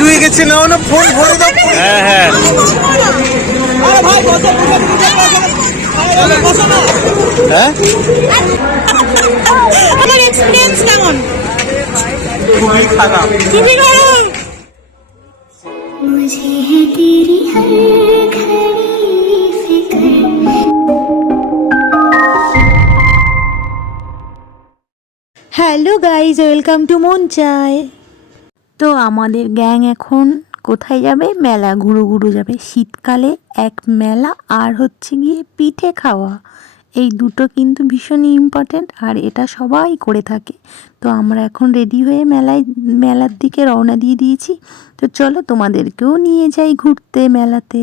হয়ে গেছে নাও না ফোন ভরে দাও phone। হ্যাঁ হ্যাঁ হ্যাঁ আমার এক্সপিরিয়েন্স কেমন খুবই খারাপ খুবই গরম मुझे है तेरी हर घड़ी फिक्र হ্যালো গাইজ ওয়েলকাম টু মন চাই তো আমাদের গ্যাং এখন কোথায় যাবে? মেলা ঘুরু ঘুরু যাবে। শীতকালে এক মেলা আর হচ্ছে গিয়ে পিঠে খাওয়া। এই দুটো কিন্তু ভীষণই ইম্পর্ট্যান্ট আর এটা সবাই করে থাকে। তো আমরা এখন রেডি হয়ে মেলায়, মেলার দিকে রওনা দিয়ে দিয়েছি। তো চলো তোমাদেরকেও নিয়ে যাই ঘুরতে মেলাতে।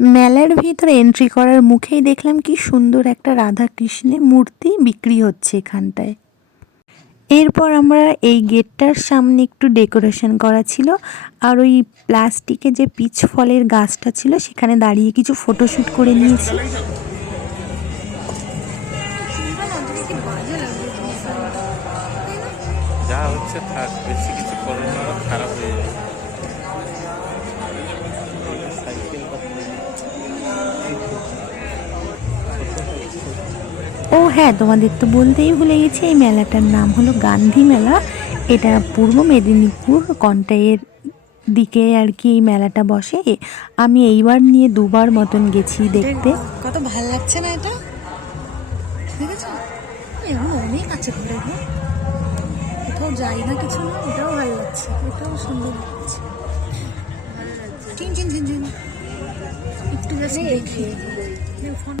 মেলার ভিতরে এন্ট্রি করার মুখেই দেখলাম কি সুন্দর একটা রাধা কৃষ্ণের মূর্তি বিক্রি হচ্ছে এখানটায়। এরপর আমরা এই গেটটার সামনে একটু ডেকোরেশন করা ছিল আর ওই প্লাস্টিকে যে পিচ ফলের গাছটা ছিল সেখানে দাঁড়িয়ে কিছু ফটোশ্যুট করে নিয়েছি। যা হচ্ছে থাক, বেশি কিছু করোনা খারাপ হয়ে যাবে। ও হ্যাঁ তোমাদের তো বলতেই ভুলে গেছি, এই মেলাটার নাম হলো গান্ধী মেলা। এটা পূর্ব মেদিনীপুর কন্টাইয়ের দিকে আর কি এই মেলাটা বসে। আমি এইবার নিয়ে দুবার মতন গেছি দেখতে। কত ভালো লাগছে না এটা? অনেক আছে কোথাও যাই না কিছু না, এটাও ভালো লাগছে, এটাও সুন্দর লাগছে। একটু দেখি।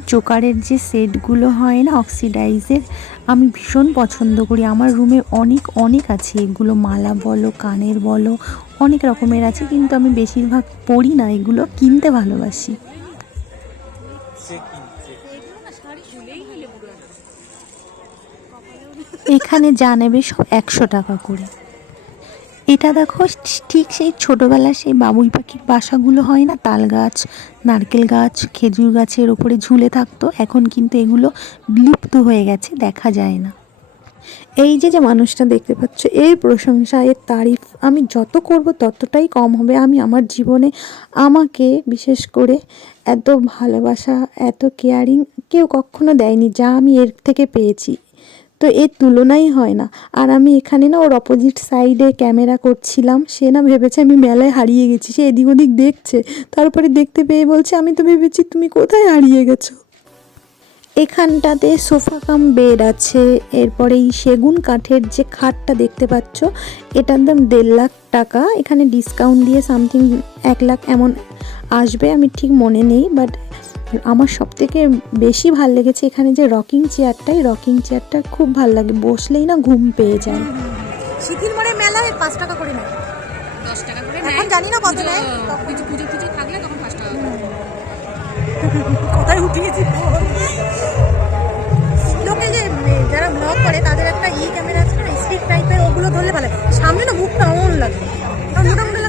চোকারের যে সেটগুলো হয় না, অক্সিডাইজের, আমি ভীষণ পছন্দ করি। আমার রুমে অনেক অনেক আছে। এগুলো মালা বলো, কানের বলো, অনেক রকমের আছে, কিন্তু আমি বেশিরভাগ পরি না। এগুলো কিনতে ভালোবাসি। এখানে যা নেবে সব একশো টাকা করে। এটা দেখো ঠিক সেই ছোটোবেলার সেই বাবুই পাখির বাসাগুলো হয় না? তাল গাছ, নারকেল গাছ, খেজুর গাছের ওপরে ঝুলে থাকতো। এখন কিন্তু এগুলো বিলুপ্ত হয়ে গেছে, দেখা যায় না। এই যে যে মানুষটা দেখতে পাচ্ছ এর প্রশংসা, এর তারিফ আমি যত করব ততটাই কম হবে। আমি আমার জীবনে আমাকে বিশেষ করে এত ভালোবাসা, এত কেয়ারিং কেউ কখনো দেয়নি যা আমি এর থেকে পেয়েছি। তো এর তুলনাই হয় না। আর আমি এখানে না ওর অপোজিট সাইডে ক্যামেরা করছিলাম। সে না ভেবেছে আমি মেলায় হারিয়ে গেছি। সে এদিক ওদিক দেখছে। তারপরে দেখতে পেয়ে বলছে, আমি তো ভেবেছি তুমি কোথায় হারিয়ে গেছো? এখানটাতে সোফা কাম বেড আছে। এরপরে এই সেগুন কাঠের যে খাটটা দেখতে পাচ্ছ, এটার দাম দেড় লাখ টাকা। এখানে ডিসকাউন্ট দিয়ে সামথিং এক লাখ এমন আসবে, আমি ঠিক মনে নেই বাট আমার সব থেকে বেশি ভালো লেগেছে এখানে যে রকিং চেয়ারটাই রকিং চেয়ারটা খুব ভালো লাগে। বসলেই না ঘুম পেয়ে যায়। শিথিল মোড়ে মেলায় পাঁচ টাকা করে নেয়। দশ টাকা করে এখন জানি না কত নেয়। কিছু পুজো পুজো থাকলে তখন পাঁচ টাকা কোথায় উঠিয়েছি লোকে যে যারা ব্লগ করে তাদের একটা ই ক্যামেরা আছে না স্টিক টাইপের ওগুলো ধরলে ভালো লাগে। সামনে না মুখটা অমন লাগে। মোটামুটি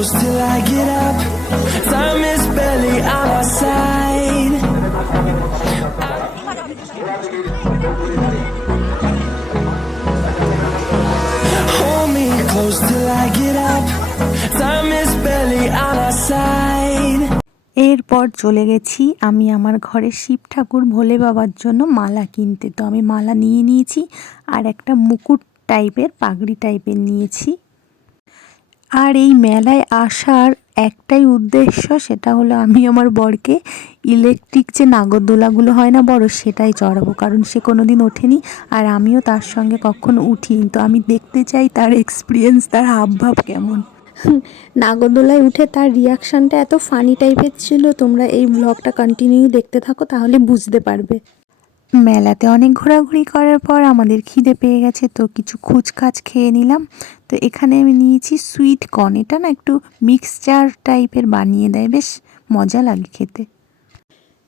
close till I get up. Time is barely on our side. Hold me close till I get up. Time is barely on our side. এরপর চলে গেছি আমি আমার ঘরে শিব ঠাকুর ভোলে বাবার জন্য মালা কিনতে তো আমি মালা নিয়ে নিয়েছি আর একটা মুকুট টাইপের পাগড়ি টাইপের নিয়েছি আর এই মেলায় আসার একটাই উদ্দেশ্য সেটা হলো আমি আমার বরকে ইলেকট্রিক যে নাগরদোলাগুলো হয় না বড় সেটাই চড়াবো। কারণ সে কোনো দিন ওঠেনি আর আমিও তার সঙ্গে কখনো উঠিনি। তো আমি দেখতে চাই তার এক্সপিরিয়েন্স তার হাবভাব কেমন। নাগরদোলায় উঠে তার রিয়াকশানটা এত ফানি টাইপের ছিল তোমরা এই ব্লগটা কন্টিনিউ দেখতে থাকো তাহলে বুঝতে পারবে। মেলাতে অনেক ঘোরাঘুরি করার পর আমাদের খিদে পেয়ে গেছে তো কিছু খুচখাচ খেয়ে নিলাম। তো এখানে আমি নিয়েছি সুইট কর্ন এটা না একটু মিক্সচার টাইপের বানিয়ে দেয় বেশ মজা লাগে খেতে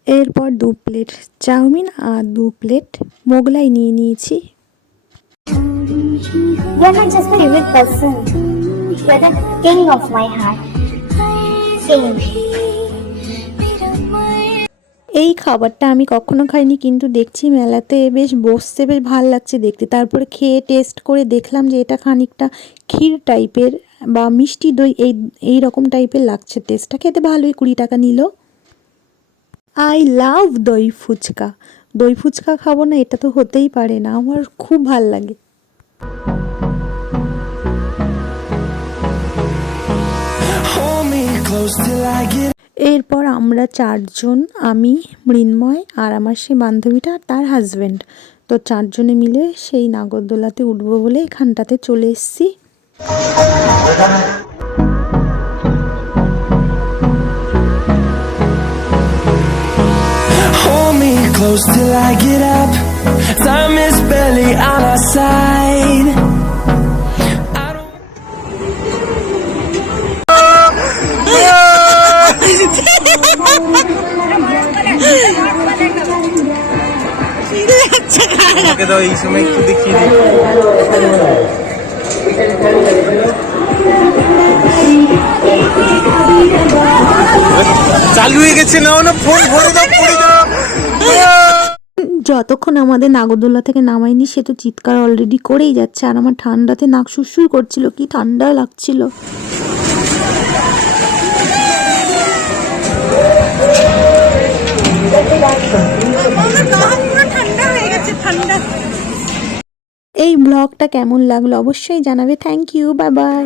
এরপর দু প্লেট চাউমিন আর দু প্লেট মোগলাই নিয়ে নিয়েছি You're not just favorite person. You're the king of my heart. King. এই খাবারটা আমি কখনো খাইনি, কিন্তু দেখছি মেলাতে বেশ বসছে, বেশ ভালো লাগছে দেখতে। তারপরে খেয়ে টেস্ট করে দেখলাম যে এটা খানিকটা ক্ষীর টাইপের বা মিষ্টি দই, এই এই রকম টাইপের লাগছে টেস্টটা। খেতে ভালোই, কুড়ি টাকা নিল। আই লাভ দই ফুচকা। দই ফুচকা খাব না, এটা তো হতেই পারে না, আমার খুব ভালো লাগে। Close till I get এরপর আমরা চারজন, আমি, মৃন্ময় আর আমার সেই বান্ধবীটা আর তার হাজব্যান্ড তো চারজনে মিলে সেই নাগরদোলাতে উঠবো বলে এখানটাতে চলে এসেছি close till I get up. Time is barely on our side. দাও, এই সময় একটু দেখিয়ে চালু হয়ে গেছে, নাও না ফোন ভরে দাও, পড়ে দাও যতক্ষণ আমাদের নাগরদোলা থেকে নামাইনি সে তো চিৎকার অলরেডি করেই যাচ্ছে। আর আমার ঠান্ডাতে নাক সুরসুর করছিল, কি ঠান্ডা লাগছিল। ঠান্ডা এই ব্লগটা কেমন লাগল অবশ্যই জানাবে। Thank you bye bye